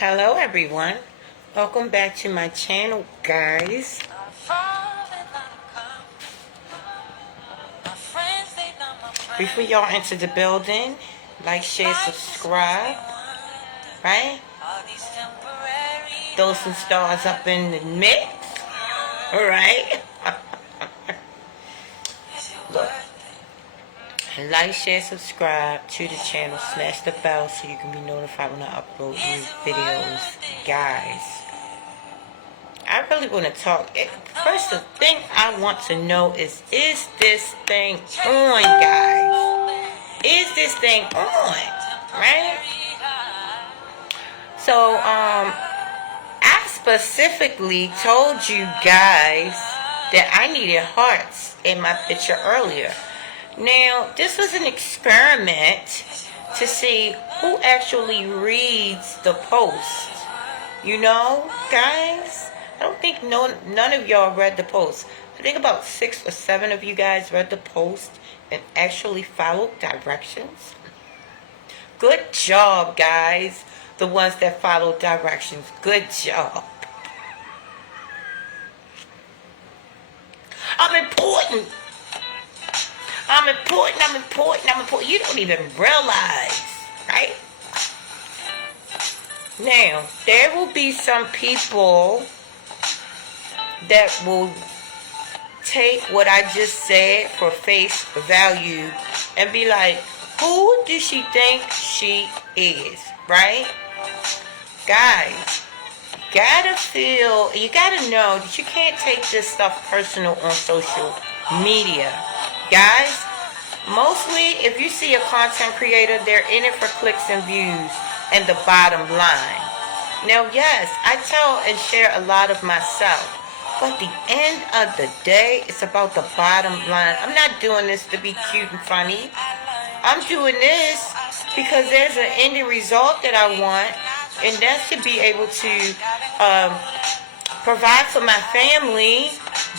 Hello everyone, welcome back to my channel, guys. Before y'all enter the building, like, share, subscribe, right? Throw some stars up in the mix, alright? Look, like, share, subscribe to the channel, smash the bell so you can be notified when I upload new videos, guys. I really want to talk. First, the thing I want to know is this thing on, guys? Is this thing on? Right? So, I specifically told you guys that I needed hearts in my picture earlier. Now, this was an experiment to see who actually reads the post. You know, guys? I don't think none of y'all read the post. I think about 6 or 7 of you guys read the post and actually followed directions. Good job, guys. The ones that followed directions. Good job. I'm important. I'm important. I'm important. I'm important. You don't even realize, right? Now, there will be some people that will take what I just said for face value and be like, who does she think she is, right? Guys, you gotta know that you can't take this stuff personal on social media. Guys, mostly if you see a content creator, they're in it for clicks and views and the bottom line. Now, yes, I tell and share a lot of myself. But at the end of the day, it's about the bottom line. I'm not doing this to be cute and funny. I'm doing this because there's an ending result that I want, and that should be able to provide for my family,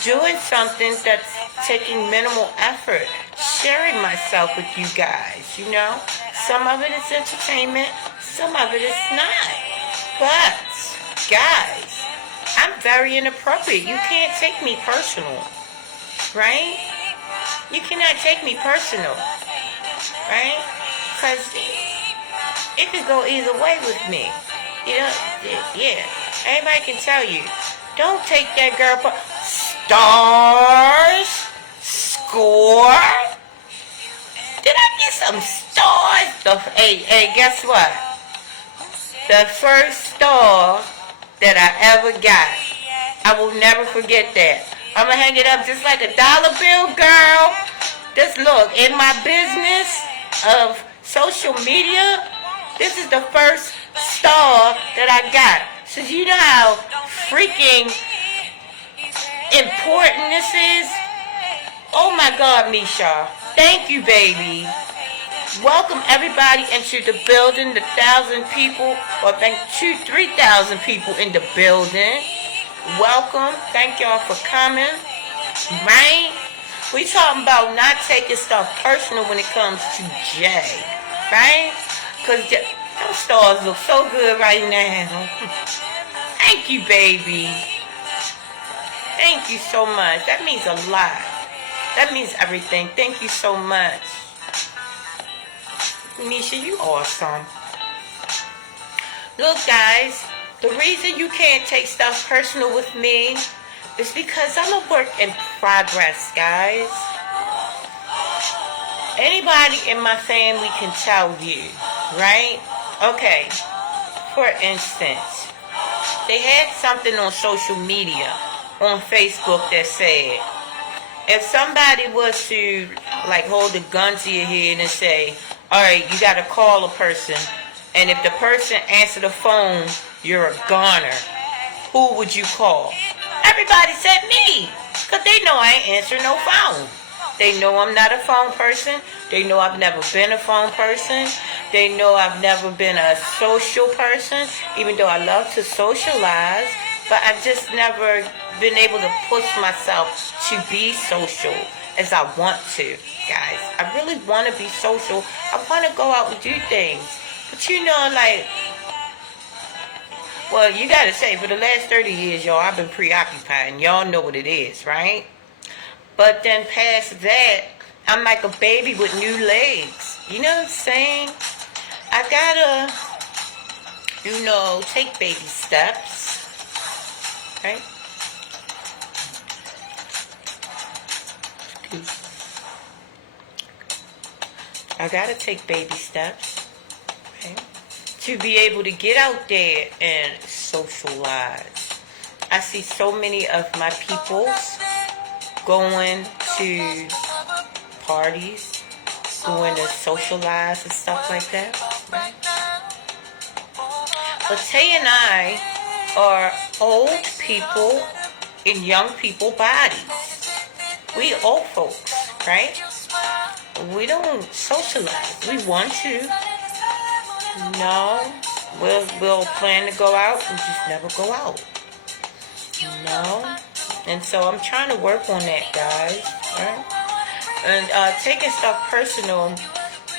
doing something that's taking minimal effort, sharing myself with you guys, you know. Some of it is entertainment, some of it is not. But, guys, I'm very inappropriate. You can't take me personal, right? You cannot take me personal, right? Because it could go either way with me. You know, yeah. Everybody can tell you, don't take that girl. Stars? Score? Did I get some stars? Hey, guess what? The first star that I ever got, I will never forget that. I'm going to hang it up just like a dollar bill, girl. Just look, in my business of social media, this is the first star that I got. So you know how freaking important this is? Oh my God, Misha. Thank you, baby. Welcome everybody into the building, the 1,000 people, or thank 3,000 people in the building. Welcome. Thank y'all for coming. Right? We talking about not taking stuff personal when it comes to Jay. Right? Because those stars look so good right now. Thank you, baby. Thank you so much. That means a lot. That means everything. Thank you so much. Misha, you awesome. Look, guys, the reason you can't take stuff personal with me is because I'm a work in progress, guys. Anybody in my family can tell you, right? Okay, for instance, they had something on social media, on Facebook, that said, if somebody was to, like, hold a gun to your head and say, alright, you gotta call a person, and if the person answer the phone, you're a goner, who would you call? Everybody said me, because they know I ain't answering no phone. They know I'm not a phone person. They know I've never been a phone person. They know I've never been a social person, even though I love to socialize, but I've just never been able to push myself to be social as I want to, guys. I really want to be social. I want to go out and do things. But you know, like, Well, you gotta say, for the last 30 years, y'all, I've been preoccupied, and y'all know what it is, right? But then past that, I'm like a baby with new legs. You know what I'm saying? I gotta, take baby steps, right? I gotta take baby steps, right? To be able to get out there and socialize. I see so many of my peoples going to parties, going to socialize and stuff like that, right? But Tay and I are old people in young people bodies. We old folks, right? We don't socialize. We want to. No. We'll plan to go out and just never go out. No. And so I'm trying to work on that, guys. Right? And taking stuff personal,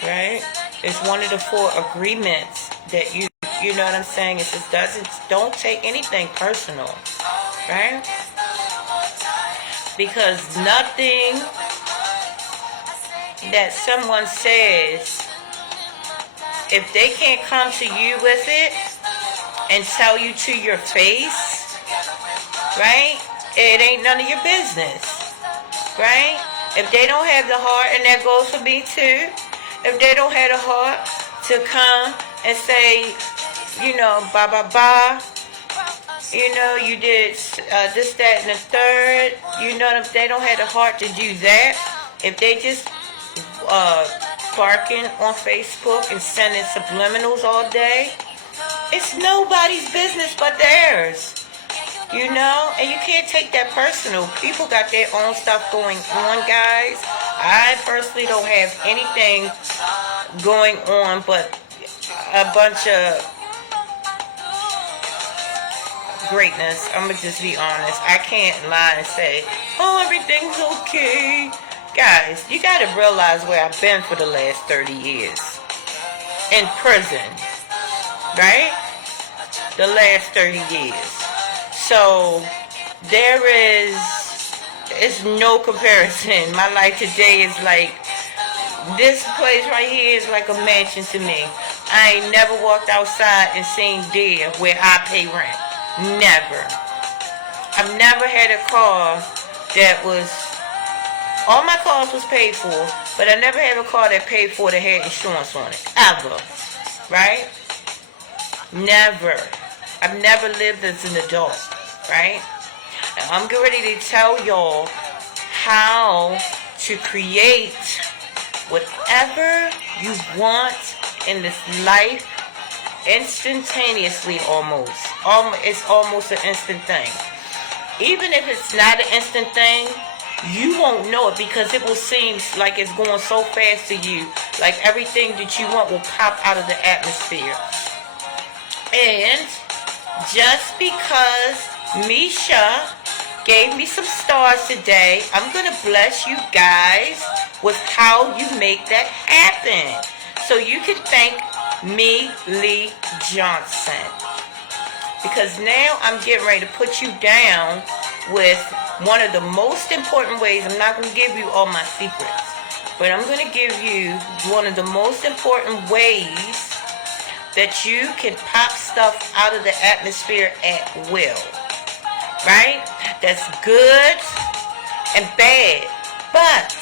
right, is one of the 4 agreements that you know what I'm saying? It says don't take anything personal. Right? Because nothing that someone says, if they can't come to you with it and tell you to your face, right, it ain't none of your business, right? If they don't have the heart, and that goes for me too, if they don't have the heart to come and say, blah, blah, blah, you did this, that, and the third, if they don't have the heart to do that, if they just barking on Facebook and sending subliminals all day, it's nobody's business but theirs. And you can't take that personal. People got their own stuff going on, guys. I personally don't have anything going on but a bunch of greatness. I'm gonna just be honest. I can't lie and say, oh, everything's okay. Guys, you gotta realize where I've been for the last 30 years. In prison. Right? The last 30 years. So, it's no comparison. My life today is like, this place right here is like a mansion to me. I ain't never walked outside and seen deer where I pay rent. Never. I've never had a car that was, all my cars was paid for, but I never had a car that paid for that had insurance on it. Ever. Right? Never. I've never lived as an adult. Right? And I'm getting ready to tell y'all how to create whatever you want in this life instantaneously almost. It's almost an instant thing. Even if it's not an instant thing, you won't know it because it will seem like it's going so fast to you. Like everything that you want will pop out of the atmosphere. And just because Misha gave me some stars today, I'm going to bless you guys with how you make that happen. So you can thank me, Lee Johnson. Because now I'm getting ready to put you down with one of the most important ways. I'm not going to give you all my secrets, but I'm going to give you one of the most important ways that you can pop stuff out of the atmosphere at will. Right? That's good and bad. But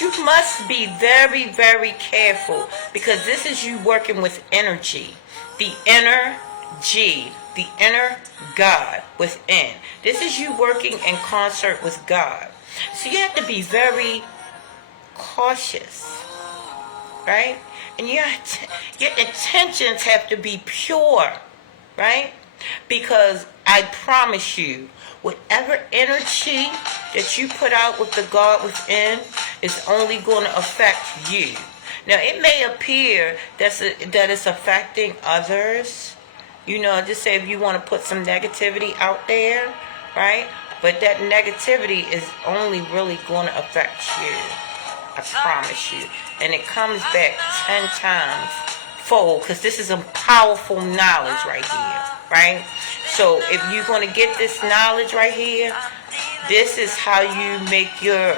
you must be very, very careful because this is you working with energy. The inner G. The inner God within. This is you working in concert with God. So you have to be very cautious. Right? And your intentions have to be pure. Right? Because I promise you, whatever energy that you put out with the God within is only going to affect you. Now, it may appear that it's affecting others. Just say if you want to put some negativity out there, right? But that negativity is only really going to affect you. I promise you. And it comes back 10 times fold, because this is some powerful knowledge right here, right? So if you're going to get this knowledge right here, this is how you make your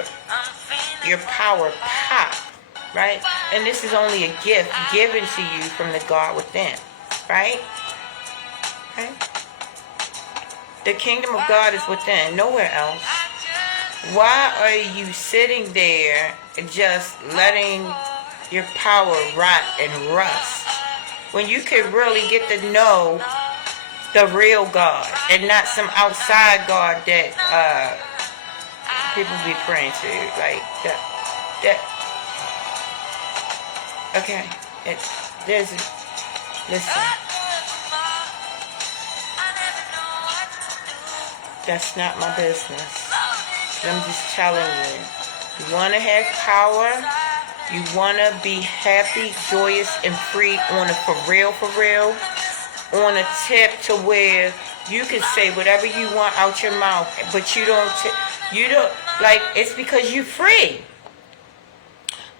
power pop, right? And this is only a gift given to you from the God within, right? Okay? The kingdom of God is within, nowhere else. Why are you sitting there and just letting your power rot and rust when you could really get to know the real God and not some outside God that people be praying to, like that. Okay, listen. That's not my business. I'm just telling you. You want to have power? You want to be happy, joyous, and free on a for real, on a tip to where you can say whatever you want out your mouth, but you don't, like, it's because you're free.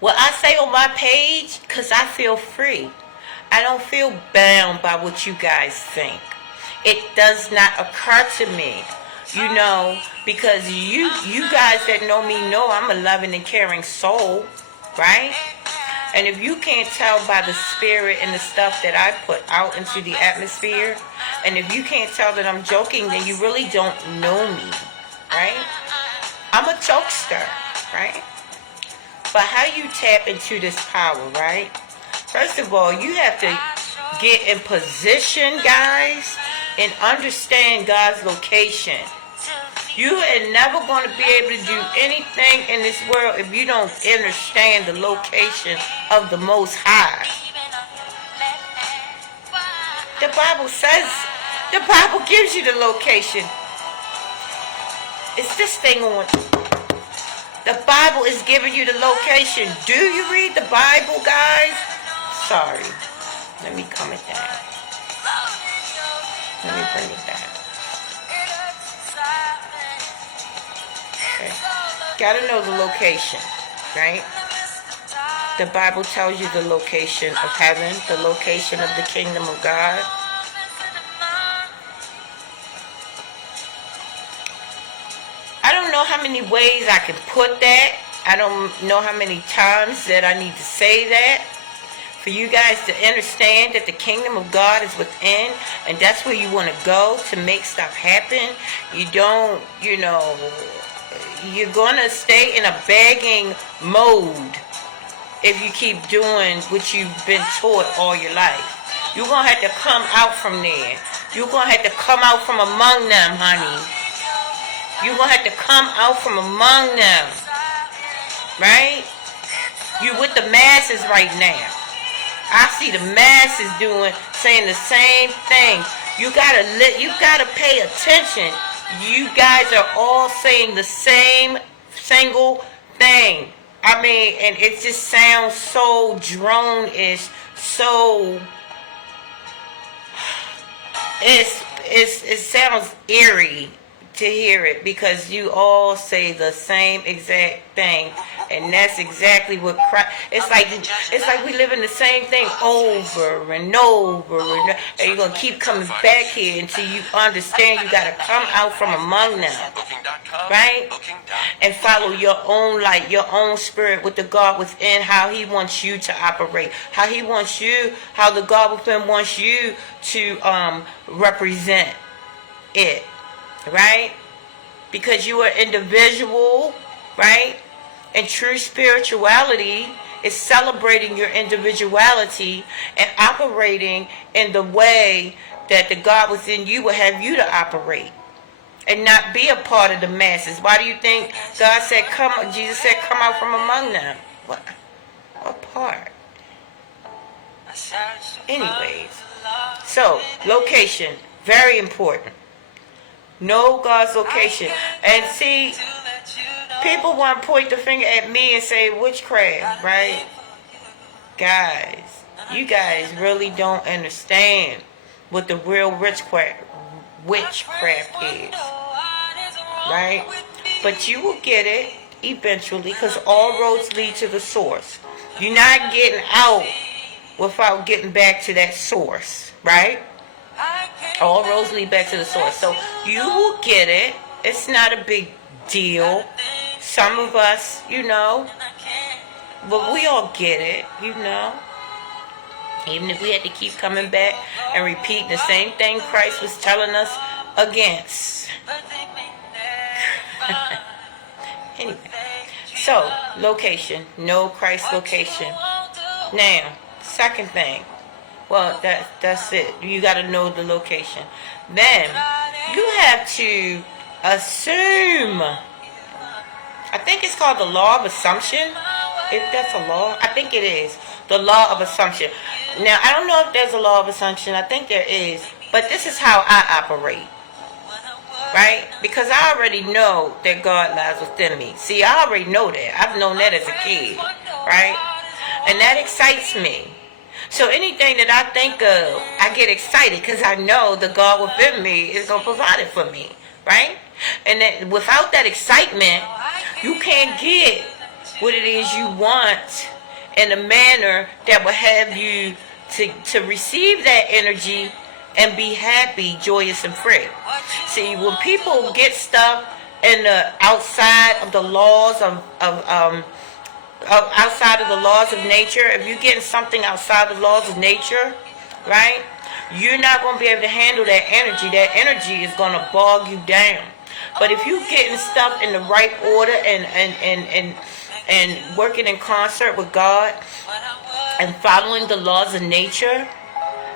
What I say on my page, because I feel free. I don't feel bound by what you guys think. It does not occur to me. Because you guys that know me know I'm a loving and caring soul, right? And if you can't tell by the spirit and the stuff that I put out into the atmosphere, and if you can't tell that I'm joking, then you really don't know me, right? I'm a jokester, right? But how you tap into this power, right? First of all, you have to get in position, guys, and understand God's location. You are never going to be able to do anything in this world if you don't understand the location of the Most High. The Bible gives you the location. Is this thing on? The Bible is giving you the location. Do you read the Bible, guys? Sorry. Let me calm it down. Let me bring it down. Okay. Gotta know the location, right? The Bible tells you the location of heaven, the location of the kingdom of God. I don't know how many ways I can put that. I don't know how many times that I need to say that for you guys to understand that the kingdom of God is within, and that's where you want to go to make stuff happen. You don't, you're going to stay in a begging mode if you keep doing what you've been taught all your life. You're going to have to come out from there. You're going to have to come out from among them, honey. You're going to have to come out from among them. Right? You with the masses right now. I see the masses saying the same thing. You gotta pay attention. You guys are all saying the same single thing. I mean, and it just sounds so drone-ish, so it sounds eerie to hear it, because you all say the same exact thing, and that's exactly what Christ. It's like we live in the same thing over and over, and you're gonna keep coming back here until you understand you gotta come out from among them, right? And follow your own light, your own spirit with the God within, how He wants you to operate, how the God within wants you to represent it. Right? Because you are individual, right? And true spirituality is celebrating your individuality and operating in the way that the God within you will have you to operate, and not be a part of the masses. Why do you think Jesus said, come out from among them? What part? Anyways, so location, very important. Know God's location. And see, people want to point the finger at me and say witchcraft, right? Guys, you guys really don't understand what the real witchcraft is, right? But you will get it eventually, because all roads lead to the source. You're not getting out without getting back to that source, right? All roads lead back to the source. So you will get it. It's not a big deal. Some of us, but we all get it, Even if we had to keep coming back and repeating the same thing Christ was telling us against. Anyway, so location, know Christ's location. Now, second thing, well, that's it. You got to know the location. Then you have to assume. I think it's called the law of assumption. If that's a law, I think it is the law of assumption. Now, I don't know if there's a law of assumption. I think there is, but this is how I operate. Right? Because I already know that God lies within me. See, I already know that. I've known that as a kid. Right? And that excites me. So anything that I think of, I get excited because I know the God within me is going to provide it for me. Right? And that without that excitement, you can't get what it is you want in a manner that will have you to receive that energy and be happy, joyous, and free. See, when people get stuff in the outside of the laws of outside of the laws of nature, if you're getting something outside the laws of nature, right, you're not going to be able to handle that energy. That energy is going to bog you down. But if you're getting stuff in the right order and working in concert with God and following the laws of nature,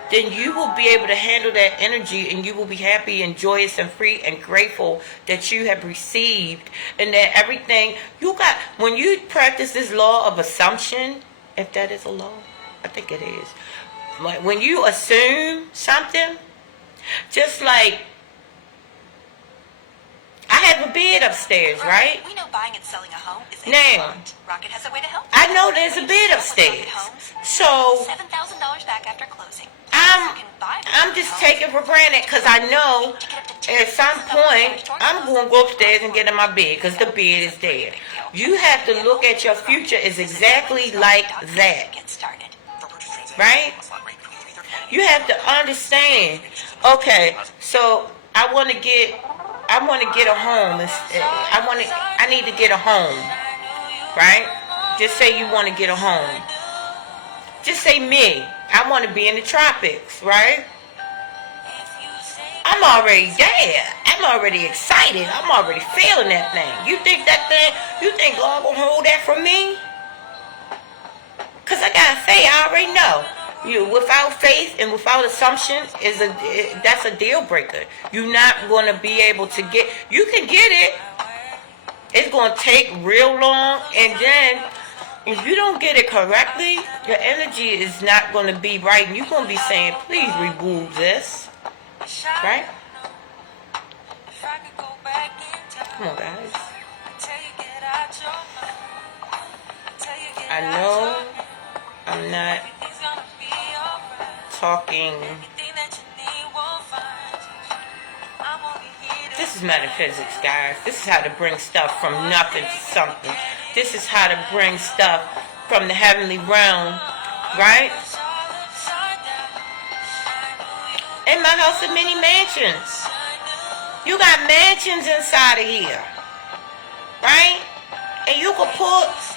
then you will be able to handle that energy and you will be happy and joyous and free and grateful that you have received and that everything you got. When you practice this law of assumption, if that is a law, I think it is. Like when you assume something, just like I have a bed upstairs, right? We know buying and selling a home is now, Rocket has a way to help. I know there's a bed upstairs. So $7,000 back after closing. I'm just taking for granted because I know at some point I'm going to go upstairs and get in my bed because the bed is there. You have to look at your future as exactly like that. Right? You have to understand, okay, so I want to get a home. I need to get a home. Right? Just say you want to get a home. Just say me. I want to be in the tropics, right? I'm already there. I'm already excited. I'm already feeling that thing. You think God will hold that from me? Because I got faith. I already know. Without faith and without assumption, that's a deal breaker. You're not going to be able to get, you can get it. It's going to take real long, and then if you don't get it correctly, your energy is not going to be right. And you're going to be saying, please remove this. Right? Come on, guys. I know I'm not talking. This is metaphysics, guys. This is how to bring stuff from nothing to something. This is how to bring stuff from the heavenly realm, right? In my house of many mansions. You got mansions inside of here, right? And you can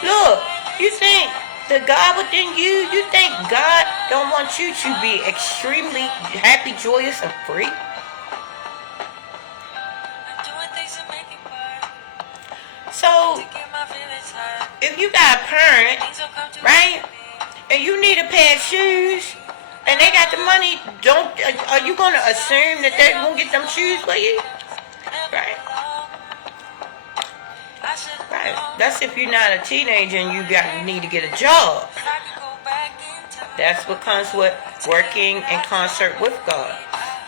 look, you think the God within you think God don't want you to be extremely happy, joyous, and free? So, if you got a parent, right, and you need a pair of shoes, and they got the money, are you going to assume that they're going to get them shoes for you? Right? Right. That's if you're not a teenager and you need to get a job. That's what comes with working in concert with God.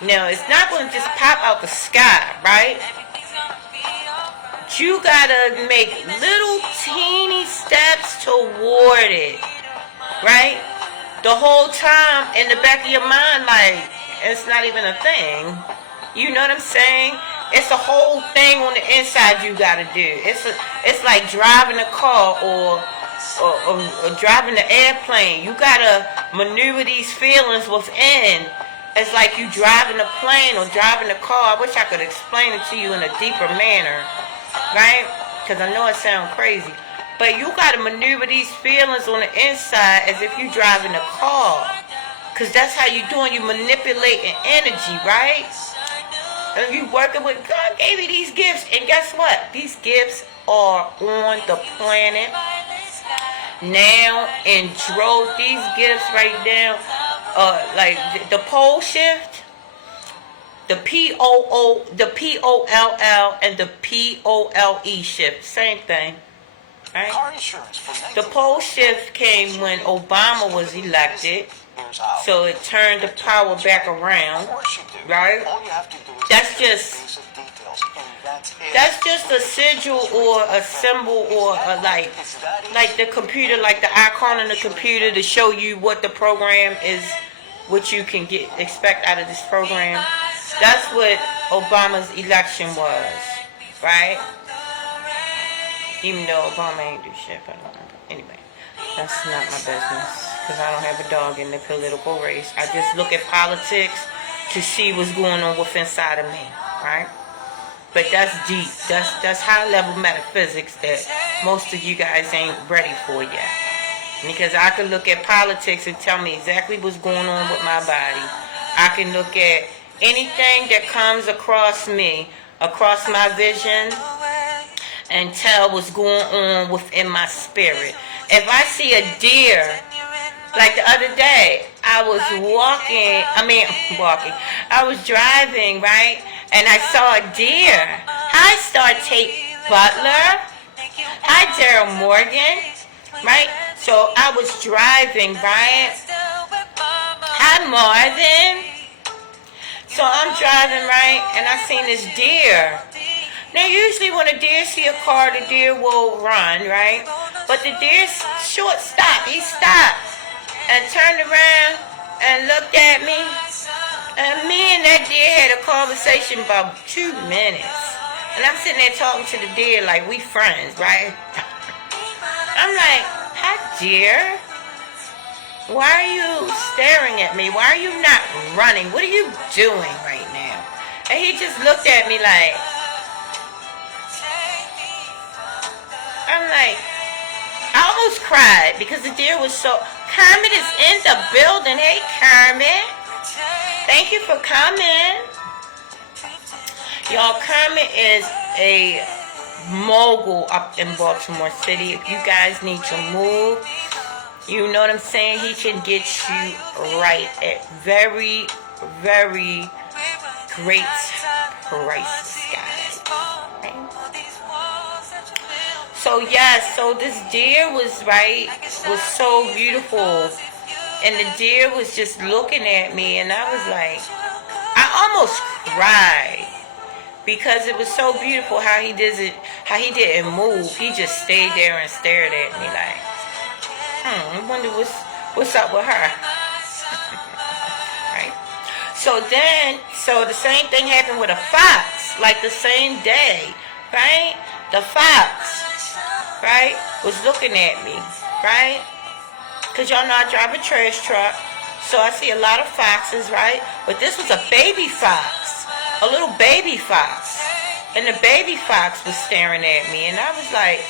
Now, it's not going to just pop out the sky, right? You gotta make little teeny steps toward it, right? The whole time in the back of your mind, like, it's not even a thing. You know what I'm saying? It's a whole thing on the inside you gotta do. It's like driving a car or driving the airplane. You gotta maneuver these feelings within. It's like you driving a plane or driving a car. I wish I could explain it to you in a deeper manner, right? Because I know it sounds crazy. But you got to maneuver these feelings on the inside as if you're driving a car. Because that's how you doing. You manipulating energy, right? And you working with God gave you these gifts. And guess what? These gifts are on the planet now in droves. These gifts right now, like the pole shift, the POOLL and the POLE shift, same thing, right? Car insurance for The pole shift came when Obama was elected, so it turned the power back around, right? All you have to do is That's just basic details, and that's it. That's just a sigil or a symbol or a like the computer, like the icon on the computer to show you what the program is, what you can expect out of this program. That's what Obama's election was, right? Even though Obama ain't do shit, but anyway, that's not my business because I don't have a dog in the political race. I just look at politics to see what's going on within inside of me, right? But that's deep. That's high level metaphysics that most of you guys ain't ready for yet. Because I can look at politics and tell me exactly what's going on with my body. I can look at anything that comes across me, across my vision, and tell what's going on within my spirit. If I see a deer, like the other day, I was I was driving, right? And I saw a deer. Hi, Star Tate Butler. Hi, Daryl Morgan. Right? So I was driving, right? Hi, Marvin. So I'm driving, right? And I seen this deer. Now, usually when a deer see a car, the deer will run, right? But the deer short stopped. He stopped and turned around and looked at me. And me and that deer had a conversation about 2 minutes. And I'm sitting there talking to the deer like we friends, right? I'm like, hi deer. Why are you staring at me? Why are you not running? What are you doing right now? And he just looked at me like, I'm like, I almost cried because the deer was so, Kermit is in the building. Hey Kermit. Thank you for coming. Y'all, Kermit is a mogul up in Baltimore City. If you guys need to move, you know what I'm saying? He can get you right at very, very great prices, guys. Okay? So, yes, so this deer was so beautiful. And the deer was just looking at me, and I was like, I almost cried because it was so beautiful how he didn't move. He just stayed there and stared at me like, I wonder what's up with her. Right? So the same thing happened with a fox, like the same day, right? The fox, right, was looking at me, right? Because y'all know I drive a trash truck, so I see a lot of foxes, right? But this was a baby fox, a little baby fox. And the baby fox was staring at me, and I was like,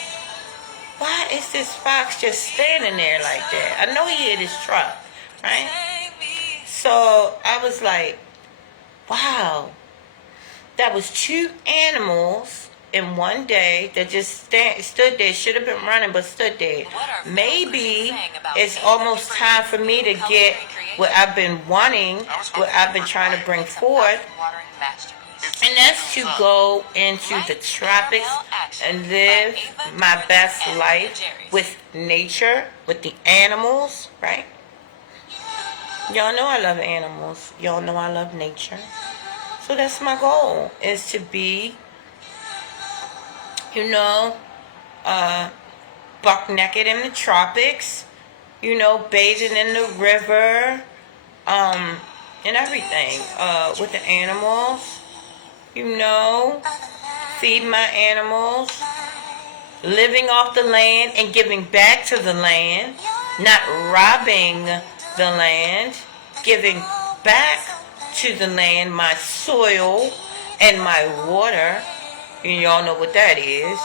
why is this fox just standing there like that? I know he hit his truck, right? So I was like, wow, that was 2 animals in one day that just stood there. Should have been running, but stood there. Maybe it's almost time for me to get what I've been wanting, what I've been trying to bring forth, and that's to go into the tropics and live my best life with nature, with the animals, right? Y'all know I love animals. Y'all know I love nature. So that's my goal, is to be, buck naked in the tropics, bathing in the river, and everything, with the animals, feed my animals, living off the land and giving back to the land, not robbing the land, giving back to the land my soil and my water. And y'all know what that is.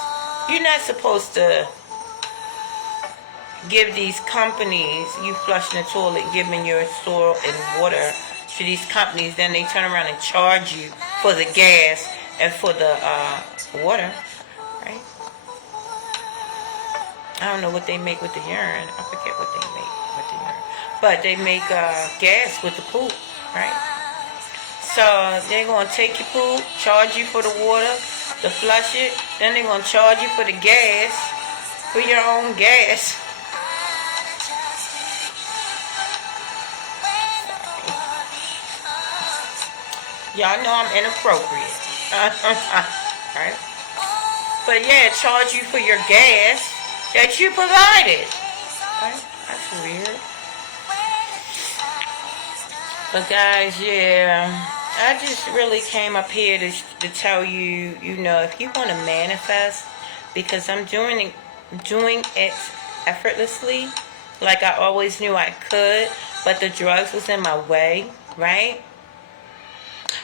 You're not supposed to give these companies, you flushing the toilet, giving your soil and water to these companies, then they turn around and charge you for the gas and for the water, right? I don't know what they make with the urine. I forget what they make with the urine. But they make gas with the poop, right? So they're going to take your poop, charge you for the water, to flush it. Then they're going to charge you for the gas, for your own gas. Y'all know I'm inappropriate. Right? But yeah, charge you for your gas that you provided. Right? That's weird. But guys, yeah, I just really came up here to tell you, you know, if you want to manifest, because I'm doing it effortlessly, like I always knew I could, but the drugs was in my way, right?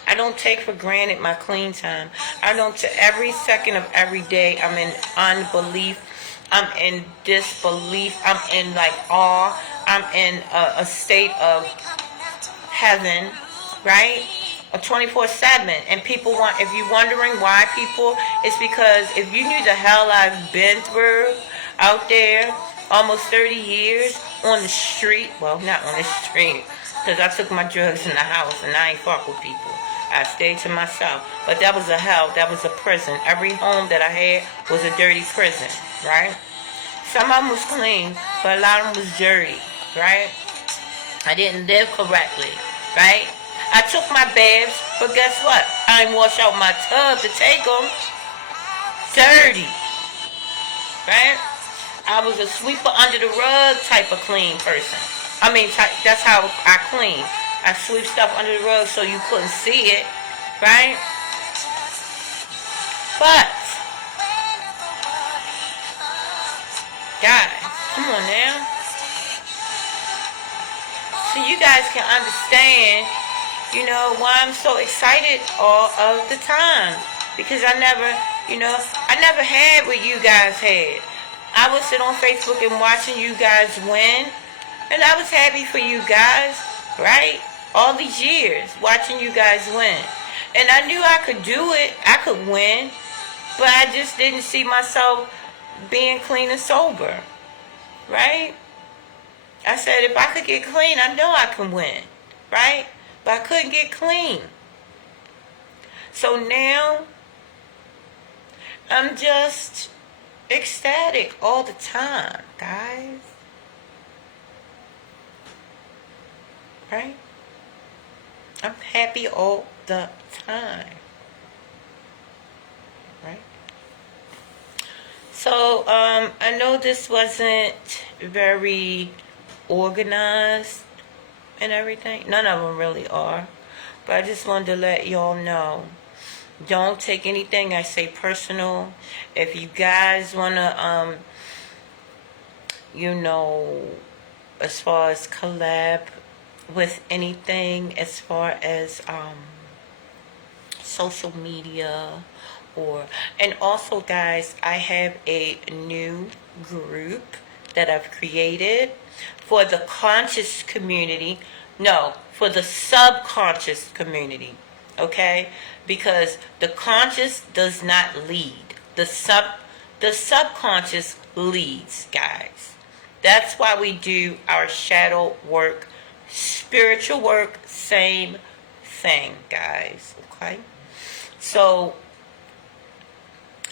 I don't take for granted my clean time. I don't. Every second of every day, I'm in unbelief. I'm in disbelief. I'm in like awe. I'm in a state of heaven, right? 24/7. And people want. If you're wondering why people, it's because if you knew the hell I've been through out there, almost 30 years on the street. Well, not on the street, because I took my drugs in the house and I ain't fuck with people. I stayed to myself. But that was a hell. That was a prison. Every home that I had was a dirty prison, right? Some of them was clean, but a lot of them was dirty, right? I didn't live correctly, right? I took my baths, but guess what? I didn't wash out my tub to take them. Dirty, right? I was a sweeper under the rug type of clean person. I mean, that's how I clean. I sweep stuff under the rug so you couldn't see it, right? But, guys, come on now. So you guys can understand, you know, why I'm so excited all of the time. Because I never had what you guys had. I would sit on Facebook and watching you guys win. And I was happy for you guys, right? All these years, watching you guys win. And I knew I could do it. I could win. But I just didn't see myself being clean and sober. Right? I said, if I could get clean, I know I can win. Right? But I couldn't get clean. So now, I'm just ecstatic all the time, guys. Right? I'm happy all the time. Right? So, I know this wasn't very organized and everything. None of them really are. But I just wanted to let y'all know. Don't take anything I say personal. If you guys want to, as far as collab with anything, as far as social media, and also guys, I have a new group that I've created for the conscious community. No, for the subconscious community. Okay? Because the conscious does not lead. The subconscious leads, guys. That's why we do our shadow work, spiritual work, same thing, guys. Okay? So,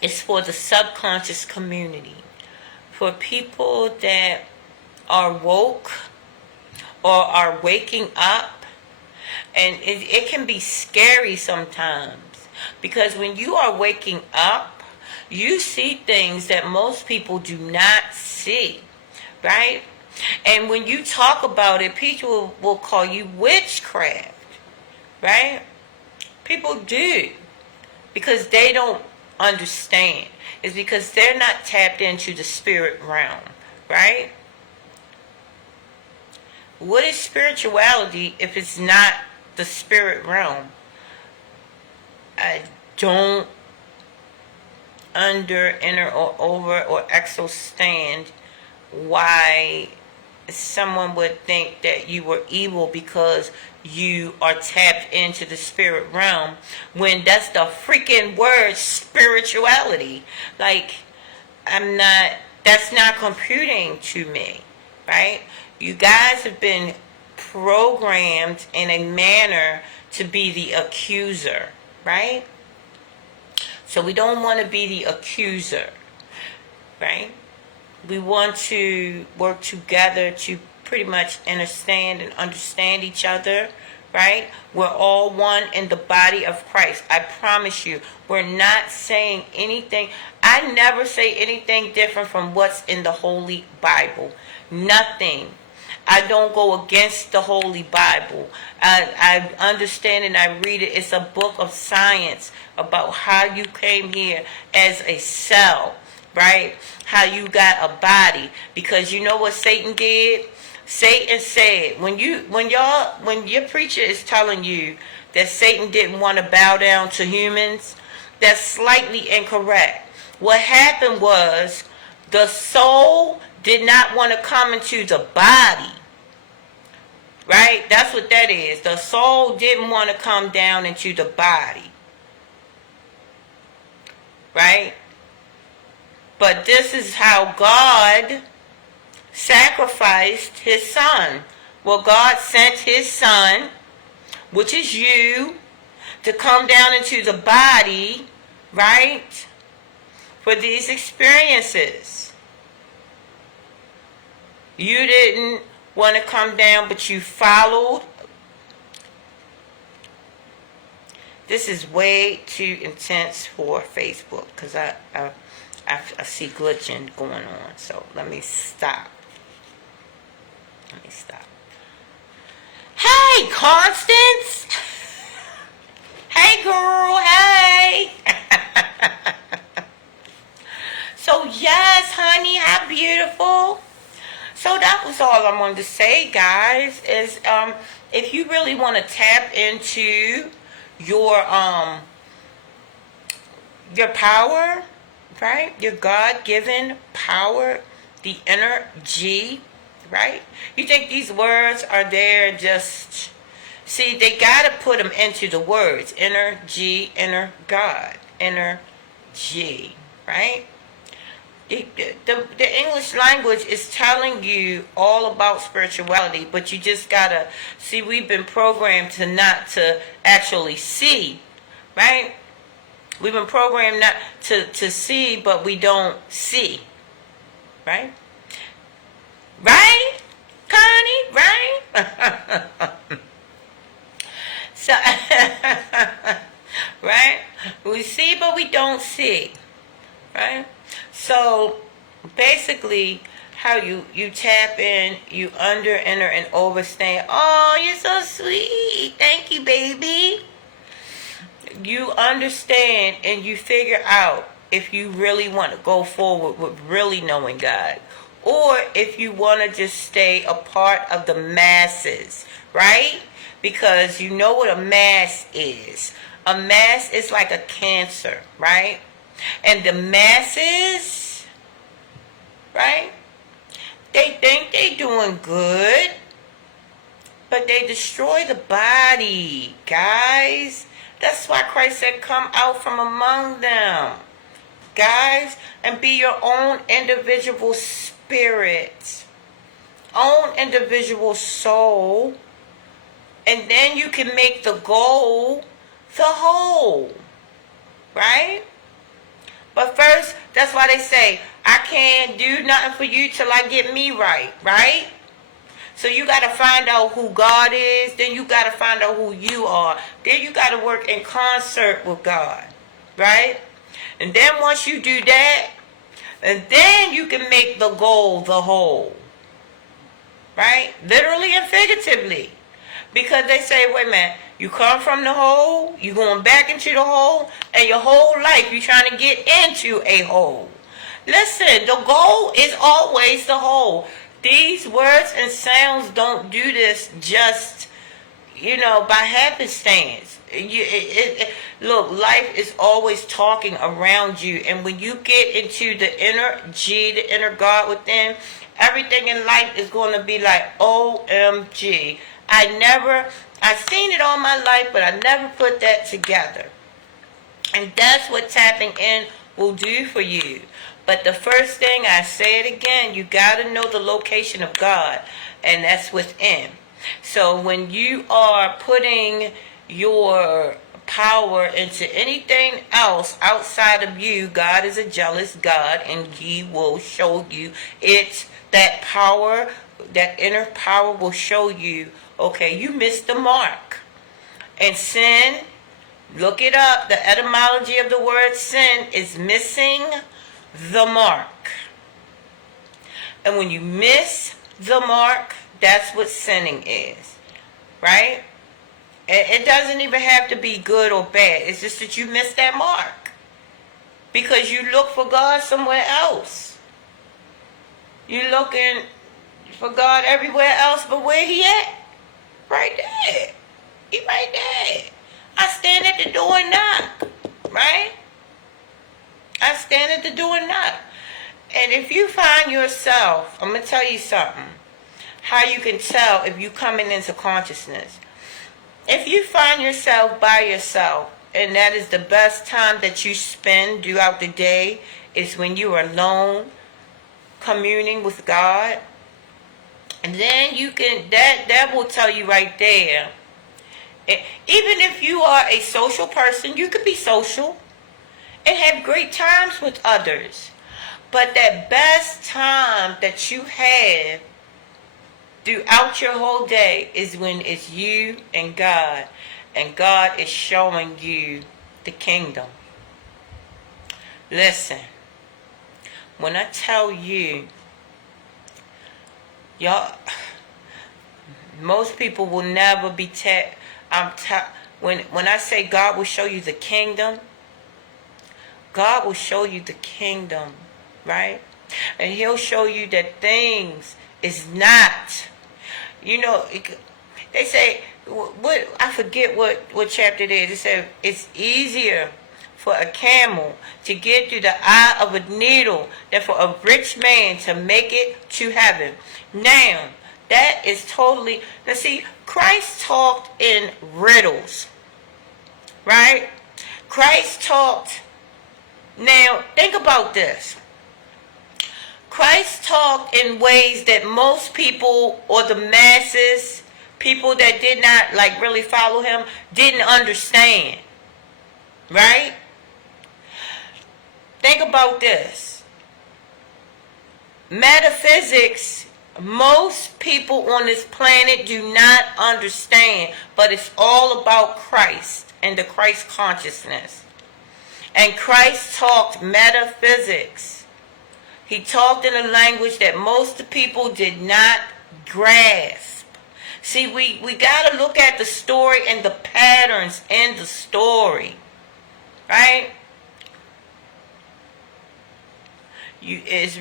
it's for the subconscious community. For people that are woke or are waking up. And it can be scary sometimes. Because when you are waking up, you see things that most people do not see. Right? And when you talk about it, people will call you witchcraft. Right? People do. Because they don't understand. It's because they're not tapped into the spirit realm. Right? What is spirituality if it's not the spirit realm? I don't under, enter, or over, or understand why someone would think that you were evil because you are tapped into the spirit realm, when that's the freaking word spirituality. Like, that's not computing to me, right? You guys have been programmed in a manner to be the accuser, right? So we don't want to be the accuser, right? We want to work together to pretty much understand each other, right? We're all one in the body of Christ. I promise you, we're not saying anything. I never say anything different from what's in the Holy Bible. Nothing. I don't go against the Holy Bible. I understand and I read it. It's a book of science about how you came here as a cell, right? How you got a body. Because you know what Satan did? Satan said, when your preacher is telling you that Satan didn't want to bow down to humans, that's slightly incorrect. What happened was the soul did not want to come into the body. Right? That's what that is. The soul didn't want to come down into the body. Right? But this is how God sacrificed his son. Well, God sent his son, which is you, to come down into the body, right? For these experiences. You didn't want to come down, but you followed. This is way too intense for Facebook because I see glitching going on. So let me stop. Hey, Constance. Hey, girl. Hey. So yes, honey, how beautiful. So that was all I wanted to say, guys, is if you really want to tap into your power, right? Your God-given power, the energy, right? You think these words are there just... See, they got to put them into the words. Energy, inner God, energy, right? The English language is telling you all about spirituality, but you just gotta see. We've been programmed to not to actually see, right? We've been programmed not to see, but we don't see, right? Right, Connie? Right? So, right? We see, but we don't see, right? So basically, how you tap in, you under, enter, and overstand. Oh, you're so sweet. Thank you, baby. You understand and you figure out if you really want to go forward with really knowing God, or if you want to just stay a part of the masses, right? Because you know what a mass is. A mass is like a cancer, right? And the masses, right? They think they doing good, but they destroy the body, guys. That's why Christ said, come out from among them, guys, and be your own individual spirit, own individual soul, and then you can make the goal the whole, right? But first, that's why they say, I can't do nothing for you till I get me right, right? So you got to find out who God is. Then you got to find out who you are. Then you got to work in concert with God, right? And then once you do that, and then you can make the goal the whole, right? Literally and figuratively. Because they say, wait a minute, you come from the hole, you going back into the hole, and your whole life you're trying to get into a hole. Listen, the goal is always the hole. These words and sounds don't do this just, by happenstance. Look, life is always talking around you, and when you get into the inner G, the inner God within, everything in life is going to be like, OMG. I've seen it all my life, but I never put that together. And that's what tapping in will do for you. But the first thing, I say it again, you got to know the location of God, and that's within. So when you are putting your power into anything else outside of you, God is a jealous God, and He will show you it's that power, that inner power will show you, okay, you missed the mark. And sin, look it up, the etymology of the word sin is missing the mark. And when you miss the mark, that's what sinning is, right? It doesn't even have to be good or bad. It's just that you missed that mark because you look for God somewhere else. You're looking for God everywhere else, but where He at? Right there. He right there. I stand at the door and knock, right? I stand at the door and knock. And if you find yourself, I'm going to tell you something, how you can tell if you coming into consciousness. If you find yourself by yourself, and that is the best time that you spend throughout the day, is when you are alone, communing with God, and then you can, that will tell you right there. Even if you are a social person, you could be social and have great times with others. But that best time that you have throughout your whole day is when it's you and God is showing you the kingdom. Listen, when I tell you, y'all, most people will never be when I say God will show you the kingdom, God will show you the kingdom, right? And He'll show you that things is not, they say, what I forget what chapter it is. It said it's easier for a camel to get through the eye of a needle than for a rich man to make it to heaven. Now, that is totally, now see, Christ talked in riddles, right? Christ talked, now think about this. Christ talked in ways that most people, or the masses, people that did not really follow Him, didn't understand, right? Think about this. Metaphysics, most people on this planet do not understand, but it's all about Christ and the Christ consciousness. And Christ talked metaphysics. He talked in a language that most people did not grasp. See, we got to look at the story and the patterns in the story, right? It's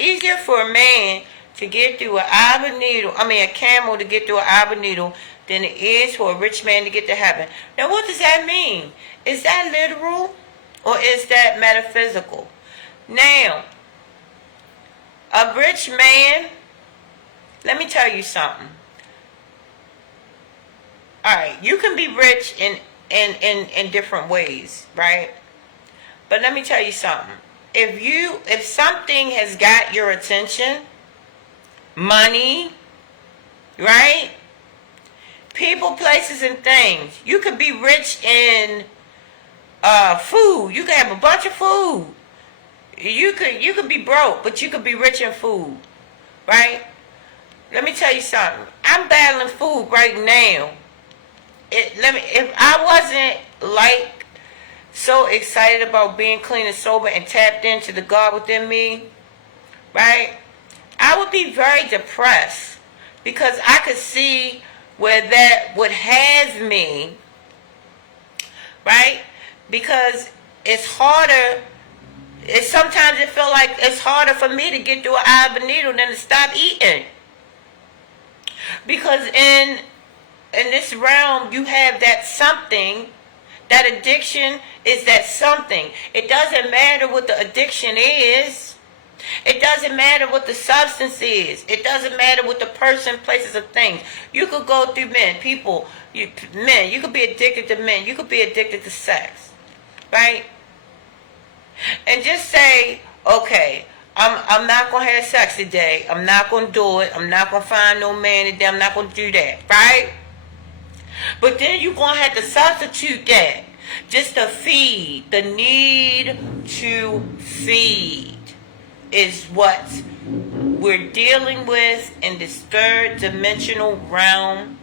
easier for a man to get through an eye of a needle, a camel to get through an eye of a needle than it is for a rich man to get to heaven. Now, what does that mean? Is that literal or is that metaphysical? Now, a rich man, let me tell you something. All right, you can be rich in different ways, right? But let me tell you something. If something has got your attention, money, right? People, places, and things. You could be rich in food. You could have a bunch of food. You could be broke, but you could be rich in food, right? Let me tell you something. I'm battling food right now. If I wasn't so excited about being clean and sober and tapped into the God within me, right, I would be very depressed because I could see where that would have me, right? Because it's harder Sometimes it feel like it's harder for me to get through an eye of a needle than to stop eating. Because in this realm, you have that something. That addiction is that something. It doesn't matter what the addiction is. It doesn't matter what the substance is. It doesn't matter what the person, places, or things. You could go through men, people, men. You could be addicted to men. You could be addicted to sex, right? And just say, okay, I'm not gonna have sex today. I'm not gonna do it. I'm not gonna find no man today. I'm not gonna do that, right? But then you're going to have to substitute that just to feed. The need to feed is what we're dealing with in this third dimensional realm.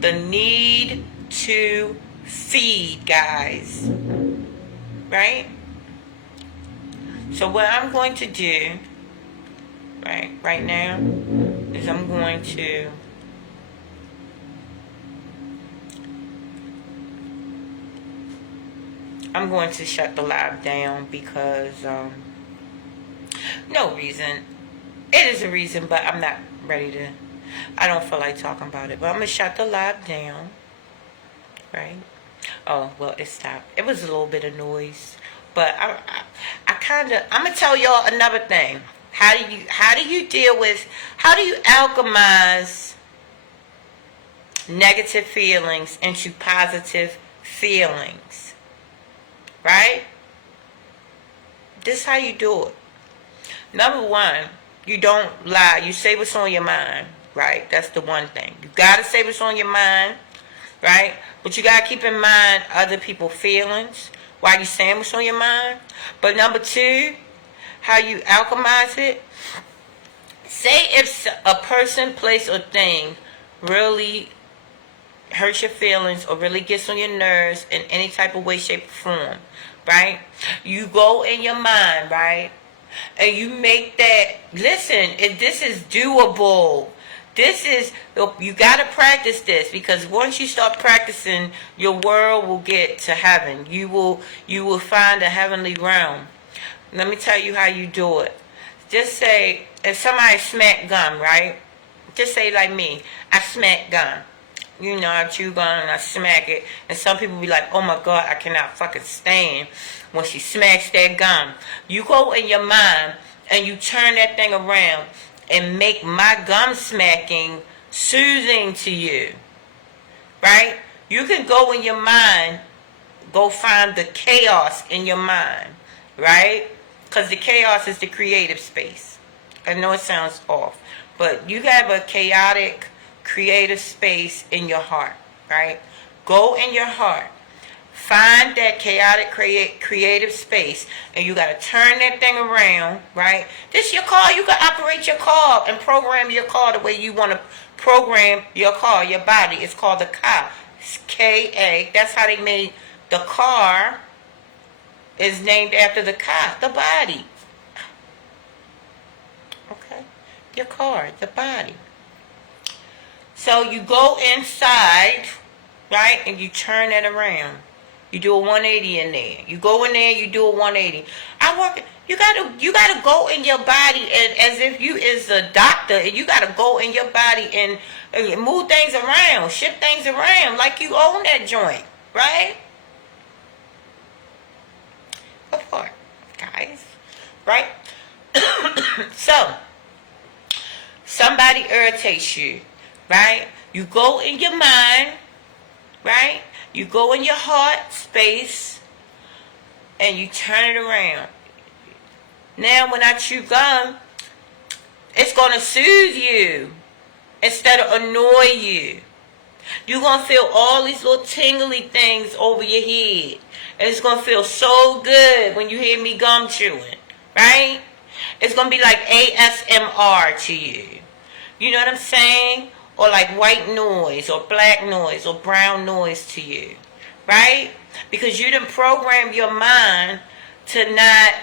The need to feed, guys. Right? So what I'm going to do, right now, is I'm going to shut the live down because no reason. It is a reason, but I'm not ready to. I don't feel like talking about it, but I'm gonna shut the live down. Right? Oh well, it stopped. It was a little bit of noise, but I'm gonna tell y'all another thing. How do you deal with? How do you alchemize negative feelings into positive feelings? Right? This is how you do it. Number one, you don't lie. You say what's on your mind. Right? That's the one thing. You got to say what's on your mind. Right? But you got to keep in mind other people's feelings while you saying what's on your mind. But number two, how you alchemize it. Say if a person, place, or thing really hurts your feelings or really gets on your nerves in any type of way, shape, or form, right? You go in your mind, right? And you make that, listen, this is doable. You got to practice this, because once you start practicing, your world will get to heaven. You will find a heavenly realm. Let me tell you how you do it. Just say, if somebody smack gum, right? Just say like me, I smack gum. You know, I chew gum and I smack it. And some people be like, oh my God, I cannot fucking stand when she smacks that gum. You go in your mind and you turn that thing around and make my gum smacking soothing to you. Right? You can go in your mind, go find the chaos in your mind. Right? Because the chaos is the creative space. I know it sounds off, but you have a chaotic creative space in your heart, right? Go in your heart, find that chaotic creative space, and you got to turn that thing around, right? This is your car. You can operate your car and program your car the way you want to program your car, your body. It's called the car. It's K-A. That's how they made the car. Is named after the car, the body. Okay? Your car, the body. So you go inside, right, and you turn it around. You do a 180 in there. You go in there, you do a 180. You gotta go in your body and as if you is a doctor, and you gotta go in your body and move things around, shift things around like you own that joint, right? What part, guys? Right? So, somebody irritates you, right? You go in your mind, right? You go in your heart space, and you turn it around. Now, when I chew gum, it's going to soothe you instead of annoy you. You're going to feel all these little tingly things over your head. And it's going to feel so good when you hear me gum chewing, right? It's going to be like ASMR to you. You know what I'm saying? Or like white noise, or black noise, or brown noise to you, right? Because you done program your mind to not,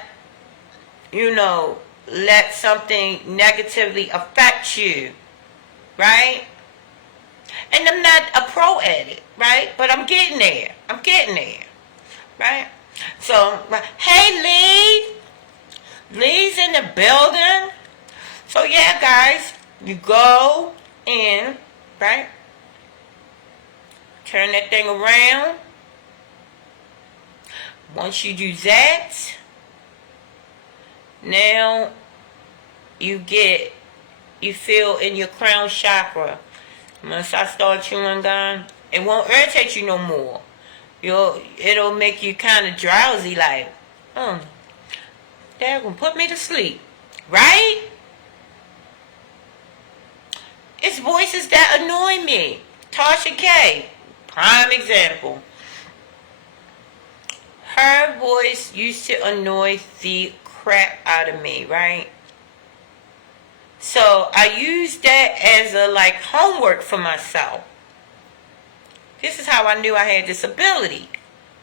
let something negatively affect you, right? And I'm not a pro at it, right? But I'm getting there. Right? So, hey Lee, Lee's in the building. So yeah, guys, you go in, right? Turn that thing around. Once you do that, now you feel in your crown chakra. Once I start chewing gum, it won't irritate you no more. It'll make you kind of drowsy, like, they're gonna put me to sleep, right? It's voices that annoy me. Tasha K, prime example. Her voice used to annoy the crap out of me, right? So I used that as a like homework for myself. This is how I knew I had this ability,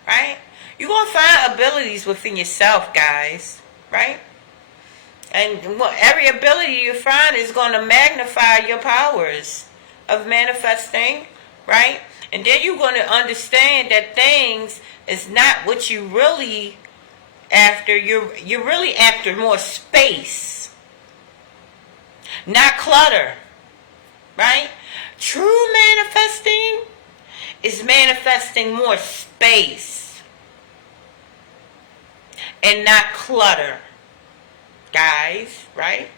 right? You're going to find abilities within yourself, guys, right? And every ability you find is going to magnify your powers of manifesting, right? And then you're going to understand that things is not what you really after. You're really after more space, not clutter, right? True manifesting is manifesting more space and not clutter, guys, right?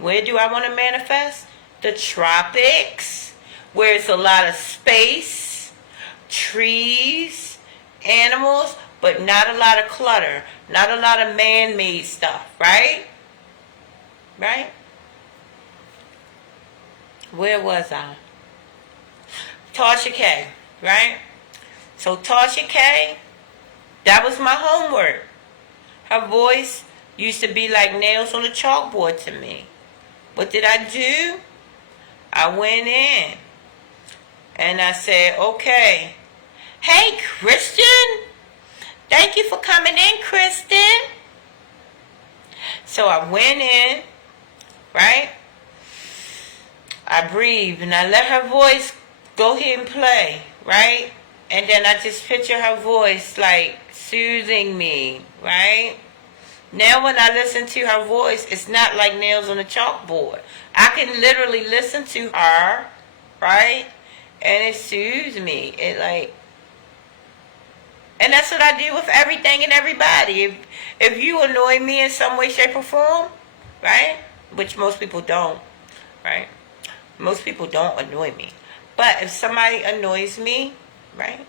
Where do I want to manifest? The tropics, where it's a lot of space, trees, animals, but not a lot of clutter, not a lot of man-made stuff, right? Right? Where was I? Tasha K, right? So Tasha K, that was my homework. Her voice used to be like nails on a chalkboard to me. What did I do? I went in and I said, okay, hey, Christian, thank you for coming in, Kristen. So I went in, right? I breathed and I let her voice go ahead and play, right? And then I just picture her voice like soothing me, right? Now when I listen to her voice, it's not like nails on a chalkboard. I can literally listen to her, right? And it soothes me. And that's what I do with everything and everybody. If you annoy me in some way, shape, or form, right? Which most people don't, right? Most people don't annoy me. But if somebody annoys me, right?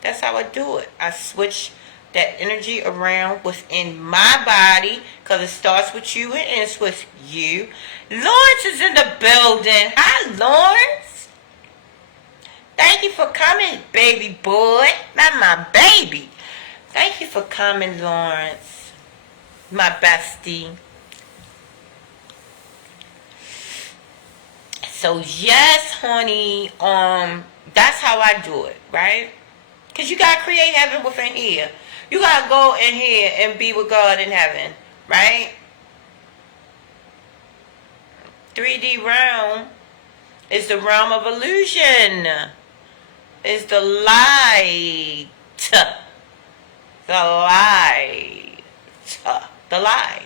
That's how I do it. I switch that energy around within my body, because it starts with you and ends with you. Lawrence is in the building. Hi, Lawrence. Thank you for coming, baby boy. Not my baby. Thank you for coming, Lawrence. My bestie. So yes, honey, that's how I do it, right? Because you got to create heaven within here. You got to go in here and be with God in heaven, right? 3D realm is the realm of illusion. Is the light. The lie. The lie.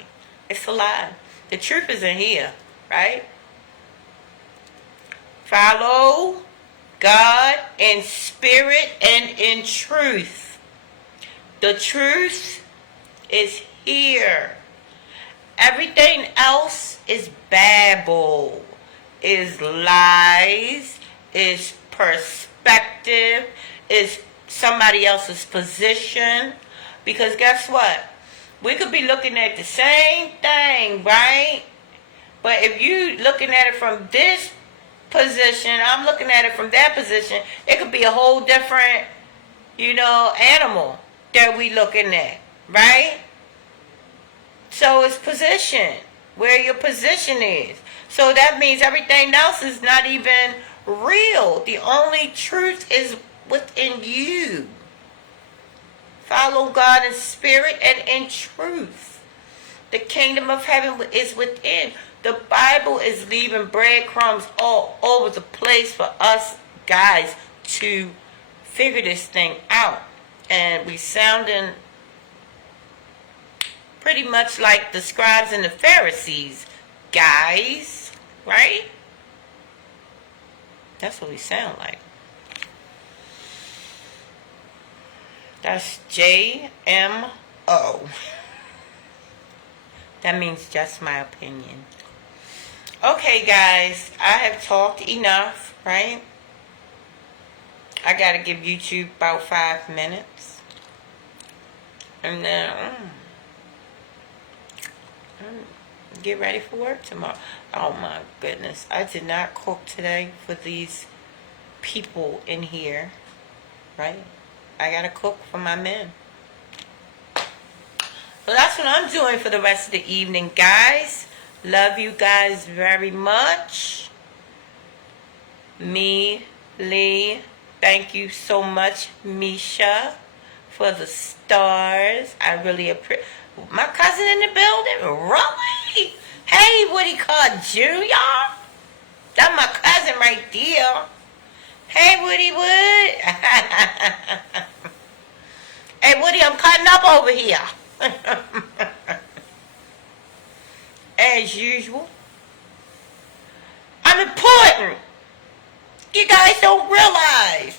It's a lie. The truth is in here, right? Follow God in spirit and in truth. The truth is here. Everything else is babble, is lies, is perspective, is somebody else's position. Because guess what? We could be looking at the same thing, right? But if you looking at it from this position, I'm looking at it from that position, it could be a whole different, animal that we looking at, right? So it's position, where your position is. So that means everything else is not even real. The only truth is within you. Follow God in spirit and in truth. The kingdom of heaven is within. The Bible is leaving breadcrumbs all over the place for us guys to figure this thing out. And we sounding pretty much like the scribes and the Pharisees, guys, right? That's what we sound like. That's JMO. That means just my opinion. Okay, guys, I have talked enough, right? I gotta give YouTube about 5 minutes. And then get ready for work tomorrow. Oh my goodness. I did not cook today for these people in here, right? I gotta cook for my men. So that's what I'm doing for the rest of the evening, guys. Love you guys very much. Me, Lee. Thank you so much, Misha, for the stars. I really appreciate. My cousin in the building? Really? Hey, what he called Junior? That's my cousin right there. Hey, Woody Wood. Hey, Woody, I'm cutting up over here. As usual. I'm important. You guys don't realize.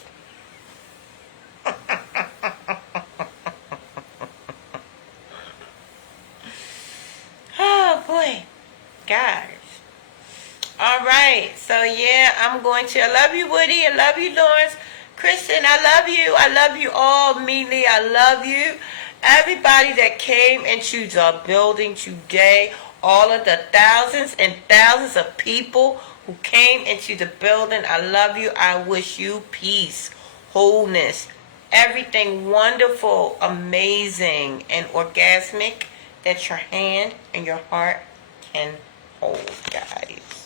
Oh, boy. Guys. All right. So, yeah, I'm going to. I love you, Woody. I love you, Lawrence. Kristen, I love you. I love you all. Mealy, I love you. Everybody that came into the building today, all of the thousands and thousands of people who came into the building, I love you. I wish you peace, wholeness, everything wonderful, amazing, and orgasmic that your hand and your heart can hold, guys.